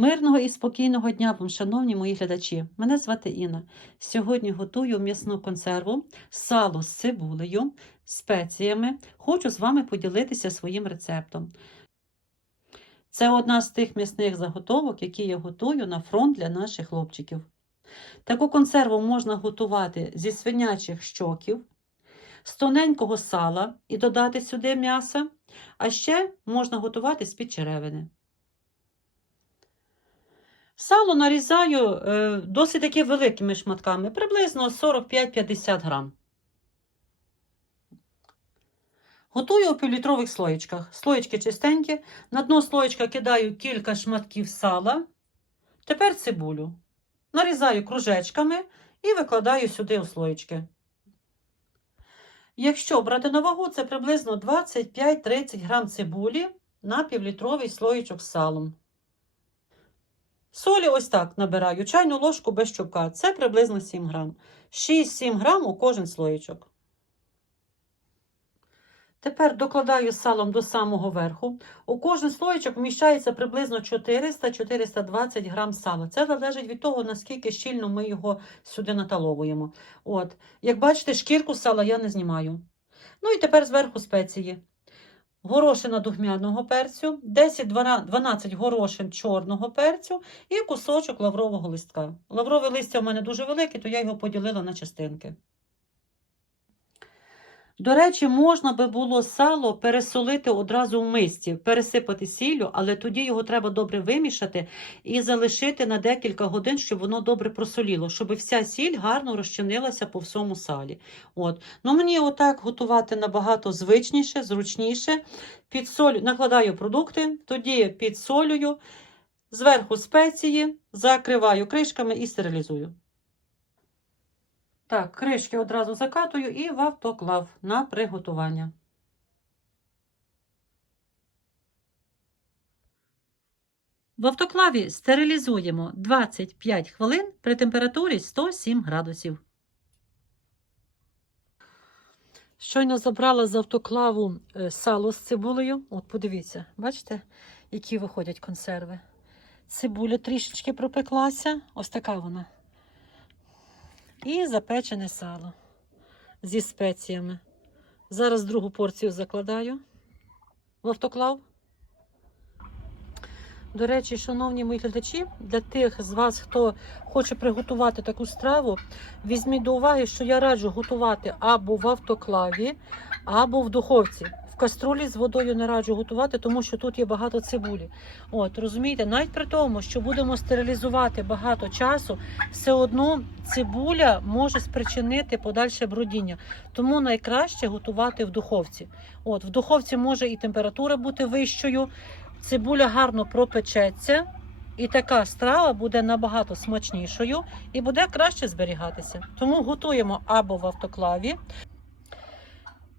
Мирного і спокійного дня вам, шановні мої глядачі. Мене звати Інна. Сьогодні готую м'ясну консерву, сало з цибулею, спеціями. Хочу з вами поділитися своїм рецептом. Це одна з тих м'ясних заготовок, які я готую на фронт для наших хлопчиків. Таку консерву можна готувати зі свинячих щоків, з тоненького сала і додати сюди м'яса, а ще можна готувати з під черевини. Сало нарізаю е, досить таки великими шматками, приблизно 45-50 грам. Готую у півлітрових слоєчках. Слоєчки чистенькі. На дно слоєчка кидаю кілька шматків сала. Тепер цибулю. Нарізаю кружечками і викладаю сюди у слоєчки. Якщо брати на вагу, це приблизно 25-30 грам цибулі на півлітровий слоєчок з салом. Солі ось так набираю. Чайну ложку без чубка. Це приблизно 7 грам. 6-7 грам у кожен слоєчок. Тепер докладаю салом до самого верху. У кожен слоєчок вміщається приблизно 400-420 грам сала. Це залежить від того, наскільки щільно ми його сюди наталовуємо. От. Як бачите, шкірку сала я не знімаю. Ну і тепер зверху спеції. Горошина духмяного перцю, 10-12 горошин чорного перцю і кусочок лаврового листка. Лаврове листя у мене дуже велике, то я його поділила на частинки. До речі, можна би було сало пересолити одразу в мисці, пересипати сіллю, але тоді його треба добре вимішати і залишити на декілька годин, щоб воно добре просоліло, щоб вся сіль гарно розчинилася по всьому салі. От. Ну, мені отак готувати набагато звичніше, зручніше. Підсолю, накладаю продукти, тоді підсолюю, зверху спеції, закриваю кришками і стерилізую. Так, кришки одразу закатую і в автоклав на приготування. В автоклаві стерилізуємо 25 хвилин при температурі 107 градусів. Щойно забрала з автоклаву е, сало з цибулею. От подивіться, бачите, які виходять консерви. Цибуля трішечки пропеклася. Ось така вона. І запечене сало зі спеціями. Зараз другу порцію закладаю в автоклав. До речі, шановні мої глядачі, для тих з вас, хто хоче приготувати таку страву, візьміть до уваги, що я раджу готувати або в автоклаві, або в духовці. Каструлі з водою не раджу готувати, тому що тут є багато цибулі. От, розумієте, навіть при тому, що будемо стерилізувати багато часу, все одно цибуля може спричинити подальше брудіння. Тому найкраще готувати в духовці. От, в духовці може і температура бути вищою. Цибуля гарно пропечеться, і така страва буде набагато смачнішою і буде краще зберігатися. Тому готуємо або в автоклаві.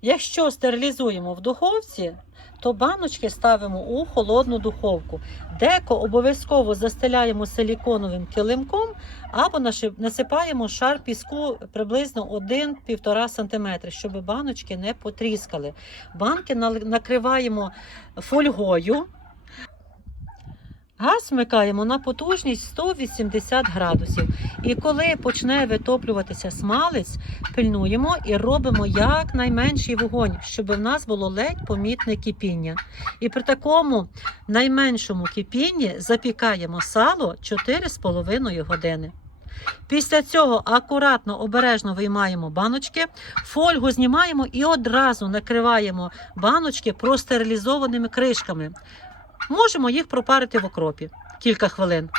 Якщо стерилізуємо в духовці, то баночки ставимо у холодну духовку. Деко обов'язково застеляємо силіконовим килимком або насипаємо шар піску приблизно 1-1,5 см, щоб баночки не потріскали. Банки накриваємо фольгою. Газ вмикаємо на потужність 180 градусів. І коли почне витоплюватися смалець, пильнуємо і робимо якнайменший вогонь, щоб в нас було ледь помітне кипіння. І при такому найменшому кипінні запікаємо сало 4,5 години. Після цього акуратно, обережно виймаємо баночки, фольгу знімаємо і одразу накриваємо баночки простерилізованими кришками. Можемо їх пропарити в окропі кілька хвилин.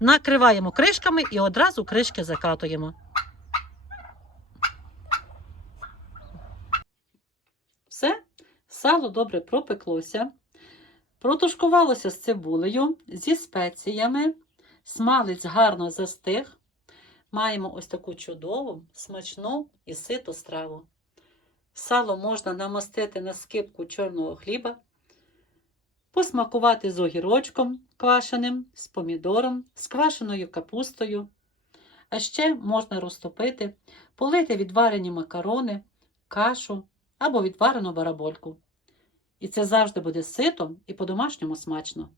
Накриваємо кришками і одразу кришки закатуємо. Все, сало добре пропеклося, протушкувалося з цибулею, зі спеціями, смалець гарно застиг. Маємо ось таку чудову, смачну і ситу страву. Сало можна намастити на скипку чорного хліба посмакувати з огірочком квашеним, з помідором, з квашеною капустою. А ще можна розтопити, полити відварені макарони, кашу або відварену барабольку. І це завжди буде ситом і по-домашньому смачно.